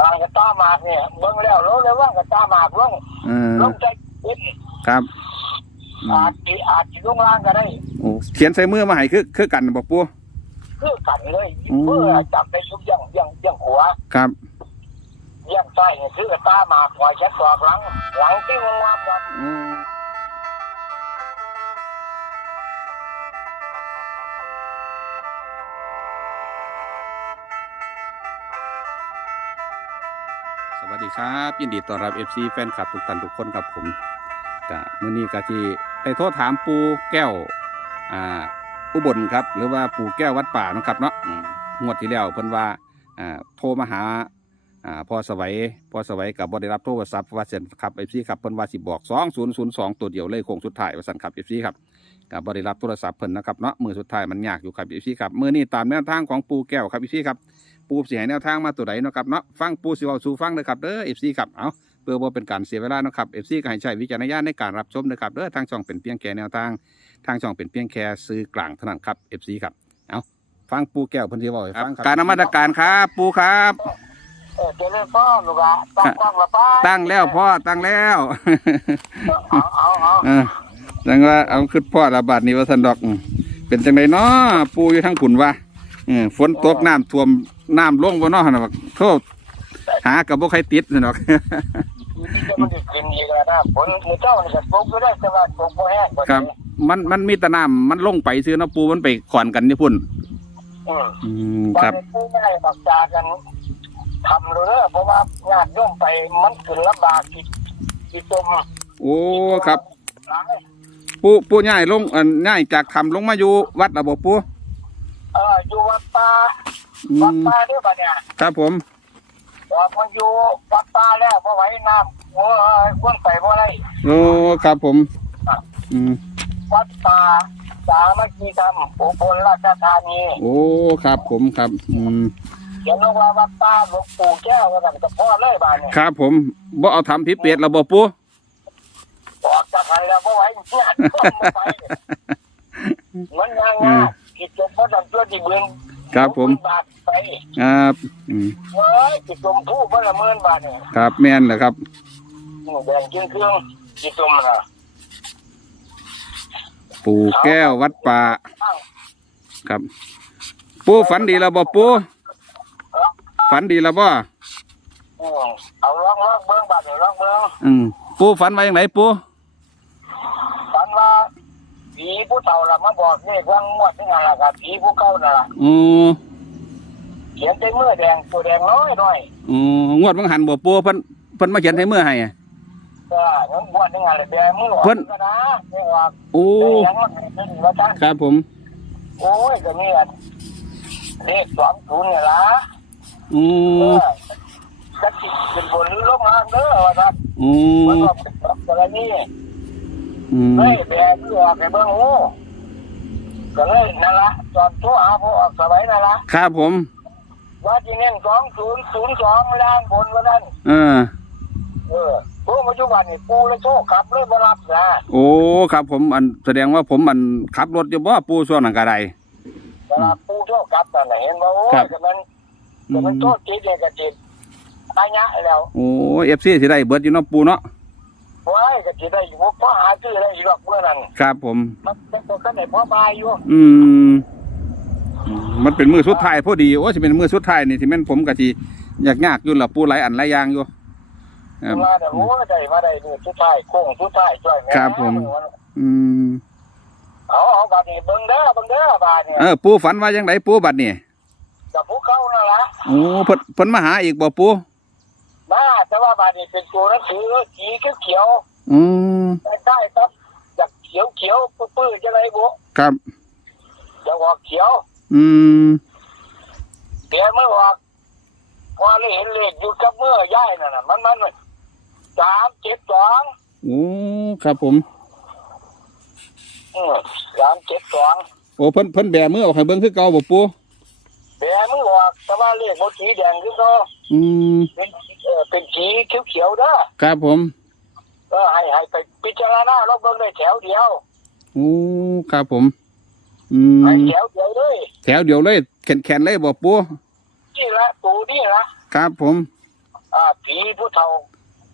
อ่างกระตาหมากเนี่ยเบิ่งแล้วรู้เลยว่ากระตาหมากลงเออลงใจขึ้นครับอืมอาจสิอาจสิลงล่างก็ได้ โอ้เขียนใส่มือมาให้คือคือกันบ่ปู คือกันเลยอืม เพื่อจับได้ทุกอย่างอย่างอย่างหัวครับ อย่างใต้เนี่ยคือกระตาหมากปล่อยชัดดอกหลังหลังที่งามๆครับอืม ดีครับยินดีต้อนรับ FC แฟนคลับทุกท่านทุกคนครับผมกะมื้อนี้ก็ที่ไปโทษถามปูแก้วอ่าอุบลครับ หรือว่าปูแก้ววัดป่านะครับเนาะอืมงวดที่แล้วเพิ่นว่าอ่าโทรมาหาอ่าพ่อสวัยพ่อสวัยกับบ่ได้รับโทรศัพท์ว่าเสร็จครับ FC ครับเพิ่นว่าสิบอก2002 ตัวเดียวเลยโค้งสุดท้ายว่าซั่นครับ FC ครับกับ่ได้รับโทรศัพท์เพิ่นนะครับเนาะมือสุดท้ายมันยากอยู่ครับ FC ครับมื้อนี้ตามแนวทางของปูแก้วครับ FC ครับ ปูสิให้แนวทางมาตัวใดเนาะครับเนาะฟังปูสิเว้าสู่ฟังเลยครับเด้อ FC ครับเอาเพื่อบ่เป็นการเสียเวลาเนาะครับ FC ก็ให้ใช้วิจารณญาณในการรับชมนะครับเด้อทางช่องเป็นเพียงแค่แนวทาง ทางช่องเป็นเพียงแค่ซื้อกลางเท่านั้นครับ FC ครับเอาฟังปูแก้วเพิ่นสิเว้าให้ฟังครับการนมัสการครับปูครับเออเจริญพ่อลูกอะตั้งกล้องละป้าตั้งแล้วพ่อตั้งแล้วเอาเอาเอาเออจังว่าเอาขึ้นพ่อระบาดนี้ว่าซั่นดอกอืมเป็นจังไดเนาะปูอยู่ทางขุนว่าเออฝนตกน้ำท่วม น้ำลงบ่เนาะหั่นน่ะบักโทษหากับบ่ใครติดซั่นดอกนี่จะมันจะกินอีกแล้วนะฝนมือเจ้านี่ก็ตกก็ได้แต่ว่าตกบ่แห้งกว่าครับนี้มันมันมีแต่น้ำมันลงไปซื้อเนาะปูมันไปขอนกันนี่พุ่นอืมอืมตอนครับนี้ผู้ไม่ได้บักจากันทำเลยเด้อเพราะว่าญาติโยมไปมันขึ้นลำบากที่ที่จมโอ้ครับหลายปูปูย่ายลงอันย่ายจากทำลงมาอยู่วัดระบบปูเอออยู่วัดป่าอื วัดมป่าเด้อบัดเนี่ยครับผมพอมาอยู่วัดป่าแล้วพอไหว้น้ำโอ้ยคนไปบ่ได้โอ้ครับผมอืมวัดป่าสามัคคีธรรมอุบลราชธานีโอ้ครับผมครับ อืมเขียนลงว่าวัดป่าหลวงปู่แก้วว่ากันกับพ่อเลยบ้านเนี่ยครับผมบ่เอาทำพิษเปียดระบบปูออกจากหันแล้วบ่ไหว้ญาติคนบ่ไปเหมือนงานงานกิจจมบ่ดังตัวที่เบือง ครับผม บาทไปครับอืมเฮ้ยกิจจมผู้บ่ละเมินบาทเนี่ยครับแม่นแหละครับแบ่งเครื่องเครื่องกิจจมน่ะปูแก้ววัดป่าอ้าวครับ ปูฝันดีแล้วบ่ปูฝันดีแล้วบ่อืมเอาลองลองเบิ่งบาทเนี่ยลองเบิ่งอืมปูฝันว่าอย่างไรปูฝันว่า ผีผู้เฒ่าละมาบอกเลขว่างวดนี่นั่นล่ะครับผีผู้เก่านั่นล่ะอืมเขียนใส่มือแดงตัวแดงน้อยหน่อยอืมงวดบังหันบ่ปูเพิ่นเพิ่นมาเขียนให้มือให้อะ ก็งั้นงวดนี่นั่นแหละแบมือออกเพิ่น ก็นะไม่ออกโอ้แต่ยังมันเป็นว่าท่านครับผมโอ้ยก็มีอันเลขสองศูนย์เนี่ยละอืเอมอจะติดเป็นบนหรือลงล่างเด้อว่าท่านอืมันมก็เป็นสองกรณี อืมเฮ้ยแบมือออกไปเบิ่งโอ้ก็เลยนั่นละจอดตัวหาผู้ออกสบายนั่นละครับผม ว่าที่เน้นสองศูนย์ศูนย์สองล่างบนว่าท่านเออ เออพวกปัจจุบันนี่ปูและโชคขับเลยบ่รับนะโอ้ครับผมอันแสดงว่าผมมันขับรถอยู่บ่ปูส่วนนั้นก็ได้เวลาปูโชคขับนั่นน่ะเห็นบ่โอ้ครัยบแต่มันแต่มันโทษจิตเนี่ยก็จิตอายะแล้ว โอ้เอฟซีสิได้เบิดอยู่เนาะปูเนาะ ว้ายก็จิตได้อยู่เพราะหาซื้อได้อีกหรอกเมื่อนั้นครับผม มันเป็นตัวกันได้พอบายอยู่อืม มันเป็นมือสุดท้ายพอดีโอ้สิเป็นมือสุดท้ายนี่ที่แม่นผมก็สิอยากยากอยู่ล่ะปูหลายอันหลายอย่างอยู่ครับ มาแต่โอ้ยได้มาได้นี่สุดท้ายโค้งสุดท้ายจ้อยแม่ครับผม อืมเอาเอาบัดนี้เบิ่งเด้อเบิ่งเด้อบาดเนี่ยเออปูฝันว่าจังไดปูบัดนี่กับผู้เขานั่นล่ะโอ้เพิ่นเพิ่นมาหาอีกบ่ปูมา แต่ว่าบาดนี้เป็นตัวหนังสือสีเขียวอืมๆใต้ๆครับจากเขียวเขียวๆปื้อๆจะไรบุครับจะออกเขียว อืมเดี๋ยวไม่ออกพอเลยเห็นเลขอยู่กับเมื่อย่ายนั่นน่ะ มันมันสามเจ็ดสองโอ้ครับผมอืมสามเจ็ดสองโอ้เพิ่นเพิ่นแบมือออกให้เบิ่งคือเก่าบ่ปู เดี๋ยวไม่ออกแต่ว่าเลขบนสีแดงคือก็อืมเป็นเออเป็นสีเขียวเขียวๆเด้อครับผมเออให้ให้ไปพิจารณาเราเบิ่งได้แถวเดียวโอ้ครับผม อืมให้แถวเดียวเลยแถวเดียวเลยแขนแขนเลยบอกปูนี่ละตูนี่ละครับผมเอ่าผีผู้เฒ่า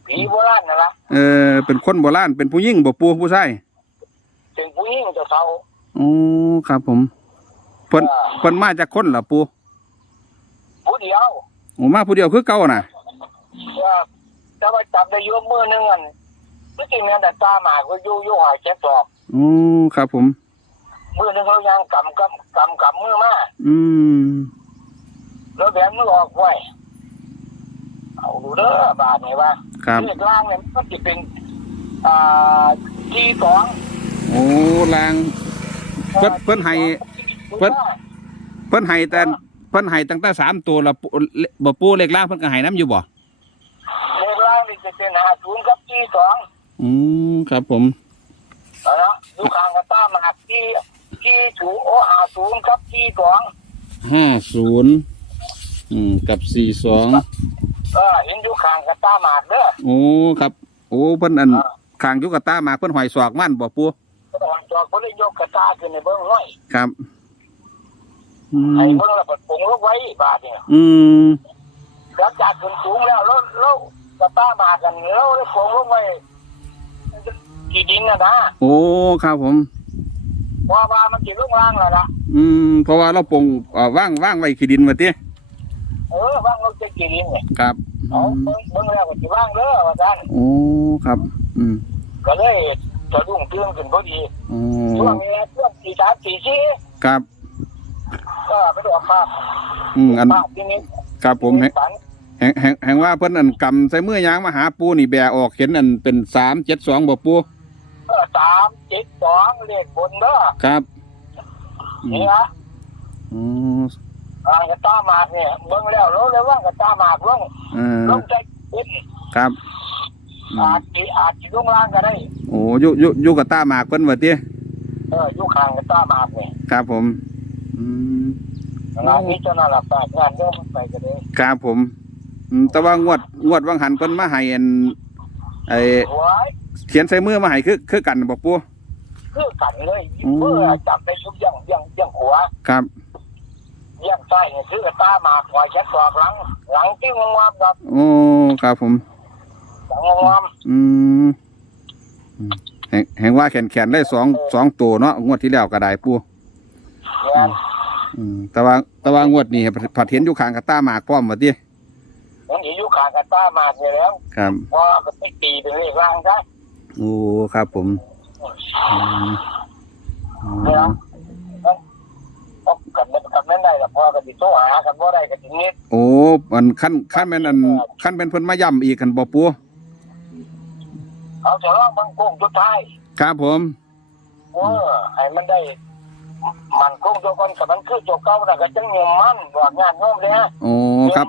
ผีโบราณนั่นละเออเป็นคนโบราณเป็นผู้หญิงบ่ปูผู้ชายถึงผู้หญิงเจะเฒ่า โอ้ครับผมเพิ่นอ่าเพิ่นมาจากคนล่ะปูผู้เดียวโอ้มาผู้เดียวคือเก่าน่ะว่าจะไปจับได้อยุ่มือหนึงอันที่จริงเนี่ยแต่ตาหมาก็อยู่อยู่หายเจ็บดอกโอ้ครับผมมือหนึงเขายังกำกำกำกำมือมาอืมแล้วแบนมือออกไว้เอาดูเด้อบาทนี่ว่าครับเลขล่างเนี่ยมันจะเป็นอ่าที่สองโอ้ลางเพิ่นเพิ่นให้เพิ่นเพิ่นให้แต่เพิ่นให้ตั้งแต่สามตัวละปูบ่ปูเลขล่างเพิ่นก็ให้น้ำอยู่บ่เลขล่างนี่จะเป็นหาศูนย์กับที่สองอืมครับผมเอาละดูข้างกับตาหมากที่ที่ถูโอหาศูนย์กับที่สองห้าศูนย์อืมกับสี่สองเออเห็นอยู่ข้างกับตาหมากเด้อโอ้ครับ โอ้เพิ่นอันขางอยุกตามาเพิ่นหอยศอกมันบ่ปูก็ต้องจอดคนเลยยกกระตาขึ้นในเบิ้งห้อยครับ อืม ให้เบิ้งแล้วก็ปรุงลงไว้บาทเนี่ยอืม หลังจากขึ้นสูงแล้วแล้วแล้วกระตาหมากกันแล้วแล้วปรุงลงไว้ที่ดินนะนะโอ้ครับผม เพราะว่ามันจิลงล่างแล้วล่ะอืม เพราะว่าเราปลงเอ่อว่างว่างไว้ขี้ดินมาติเออว่างเราจะกี่ดินเนี่ยครับเอาอืมเบิ้งเบิ้งแล้วก็จะว่างเด้อว่าท่านโอ้ครับ อืมก็เลยจะรุ่งเตือนขึ้นพอดีโอ้ช่วงนี้ช่วงสี่สามสี่สี่ครับ ก็ไปดูภาพอืมอันภาพที่นี้ครับผมแห่งฝันแห่งแห่งแห่งว่าเพิ่นอันกำใส่มือยางมาหาปูนี่แบออกเห็นอันเป็นสามเจ็ดสองบ่ปูก็สามเจ็ดสองเลขบนเด้อครับอืนี่มฮะอ๋ออ่ากระตาหมากเนี่ยเบิ่งแล้วรู้เลยว่ากระตาหมากลงเออลงใจเป็นครับอือามจจะอาจจะลงล่างก็ได้ โอ้อยู่อยู่อยู่กับตาหมากเพิ่นว่าติเอออยู่ข้างกระตาหมากเนี่ยครับผม อืมงานนี้เจ้าหน้าหลับตางานเรื่องมันไปก็ได้ครับผมอืมแต่ว่างวดงวดวังหันเพิ่นมาให้อันไอหัวเขียนใส่มือมาให้คือคือกันบ่ปูคือกันเลยอืมเพื่อจับได้ทุกอย่างอย่างอย่างหัวครับอย่างใต้เนี่ยคือกระตาหมากหัวชัดศอกหลัง หลังที่งงามแบบโอ้ครับผม หลังงามอืมอืมแห่งแห่งว่าแขนแขนได้สองสองตัวเนาะงวดที่แล้วก็ได้ปู งานอืมแต่ว่าแต่ว่างวดนี้ผัดเห็นอยู่ข้างกับตาหมากพร้อมว่าติมันอยู่ข้างกระตาหมากเนี่ยแล้วครับว่าก็ไปตีเป็นเลขล่างได้โอ้ครับผมอืมอ๋เนี่ยอก็กันไม่กันไม่ได้ละพอกันติโทรหากันบ่ได้กันทีนี้โอ้มันขั้นขั้นแม่นอันขั้นเป็นเพิ่นมาย่ำอีกกันบ่ปูเขาจะร้องบางโค้งสุดท้าย ครับผม เออให้มันได้ มันโค้งตัวก่อนกับมันคือตัวเก่าน่ะก็จังยมมันบอกงานโน้มเลยฮะโอ้ครับ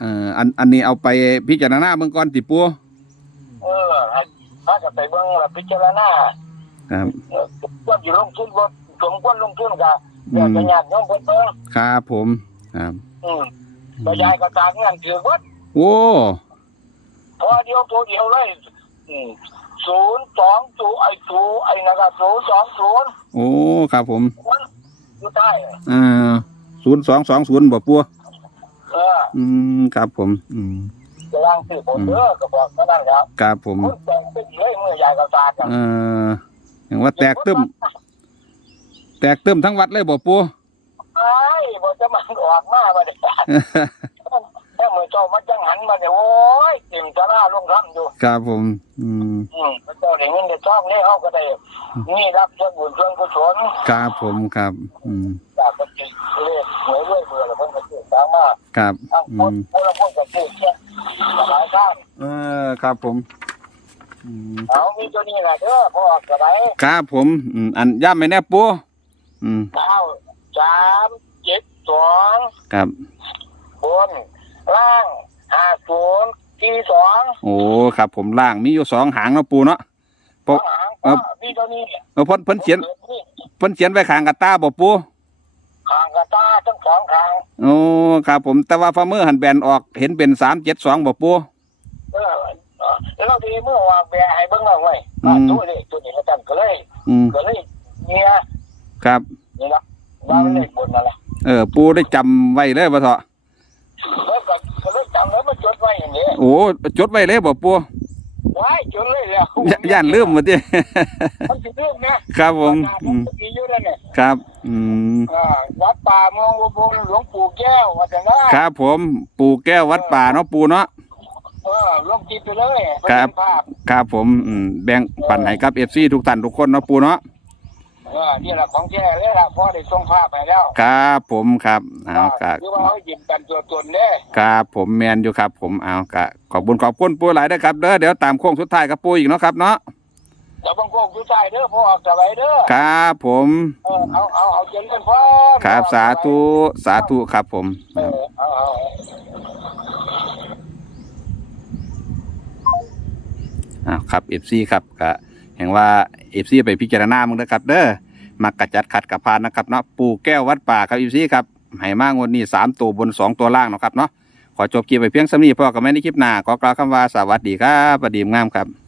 เอ่ออันอันนี้เอาไปพิจารณาเบื้องก่อนติปูเออให้ถ้ากับไปเบิ่งแล้วพิจารณาครับเออควรอยู่ลงทุนบ่สมควรลงทุนก็อือยากมจะญาติโยมเพิ่นเบิ่งครับผมครับอืมก็ยายก็ตากงานถือวัดโอ้พอเดียวตัวเดียวเลยอืม ศูนย์สองศูนย์ไอ้ศูนย์ไอ้นั่นก็ศูนย์สองศูนย์โอ้ครับผมมันอยู่ใต้เอ่อศูนย์สองสองศูนย์บ่ปูเอออืมครับผม อืมจะล่างสื่อผมเด้อก็บอกเท่านั้นแล้วครับผมคุณแต่งเป็นเลยเมื่อยายก็ตากกันเอ่ออย่างว่าแตกตึมแตกตึมทั้งวัดเลยบ่ปูไอ้บ่จะมันออกมาบ่ได้แค่เมื่อเจ้ามันจังหันมาเนี่ยโอ้ยติ่มตะล่าลงทำอยู่ครับผม อืม อืมพระเจ้าได้เงินได้ทองนี่เฮาก็ได้นี่รับส่วนบุญส่วนกุศลครับผมครับ อืมจากปฏิเลขหวยด้วยเบื่อแล้วเพิ่นก็สิสร้างมาครับทั้งอืคนมคนละคนก็สิเชี่ยหลายท่านเออครับผมอืมเอามีตัวนี้ล่ะเด้อพ่อก็ได้ครับผมอืมอันย่ำไม่แน่ปูอืมเก้าสามเจ็ดสอง ครับบนล่างห้าศูนย์ ที่สองโอ้ครับผมล่างมีอยู่สองหางเนาะปูเนาะปกหางเอ่อมีตัวนี้เออเพิ่นเพิ่นเขียนเพิ่นเขียนไว้ข้างกับตาบ่ปูหางกระตาทั้งสองข้างโอ้ครับผมแต่ว่าฝ่ามือหันแบนออกเห็นเป็นสามเจ็ดสองบ่ปู เออเออแล้วทีเมื่อวางแบะให้เบิ่งเอาไว้อืม ตัวนี้ตัวนี้แล้วกันก็เลยอืมก็เลยเนี่ยครับ นี่นะว่าเลขบนนั่นแหละเออปูได้จำไว้เลยบ่เถาะแล้วก็ ก็เลยจแล้วมาจดไว้อย่างนี้โอ้จดไว้เลยบ่ปูไว้จดเลยแล้วยย่านลืมหมดดิมันสิลืมนะครับผมประกาศอืมเมื่อกี้อยู่นั่นเนี่ยครับ อืมอ่าวัดป่าเมืองอุบลหลวงปู่แก้ววัดนะครับผม ปู่แก้ววัดป่าเนาะปูเนาะเออลงจิตไปเลยไปครับเห็นภาพครับผม อืมแบ่งปันให้กับเอฟซีทุกท่านทุกคนเนาะปูเนาะ เออนี่แหละของแท้เลยล่ะพ่อได้ส่งภาพไปแล้วครับผมครับเอากะคือว่าเขาหยิบกันตัวตนเนี่ยครับผมแมนอยู่ครับ ผมเอากะขอบคุญขอบคุณปูหลายนะครับเด้อเดี๋ยวตามโค้งสุดท้ายกับปูอีกเนาะครับเนาะเดี๋ยวบางโคกอยู่ใต้เด้อพ่อออกสบายเด้อครับผมเออเอาเอาเอาเจริญพรครับสาธุสาธุครับผมเออเอาเอาอ้าวครับเอฟซีครับก็ แห่งว่าเอฟซีไปพิจารณามึงนะครับ เด้อมักกระจัดขัดกับพานนะครับเนาะปูแก้ววัดป่าครับเอฟซีครับให้มากงวดนี้สามตัวบนสองตัวล่างนะครับเนาะขอจบคลิปไปเพียงสำนีพ่อกับแม่ในคลิปหน้าขอกล่าวคำว่าสวัสดีครับประดีมงามครับ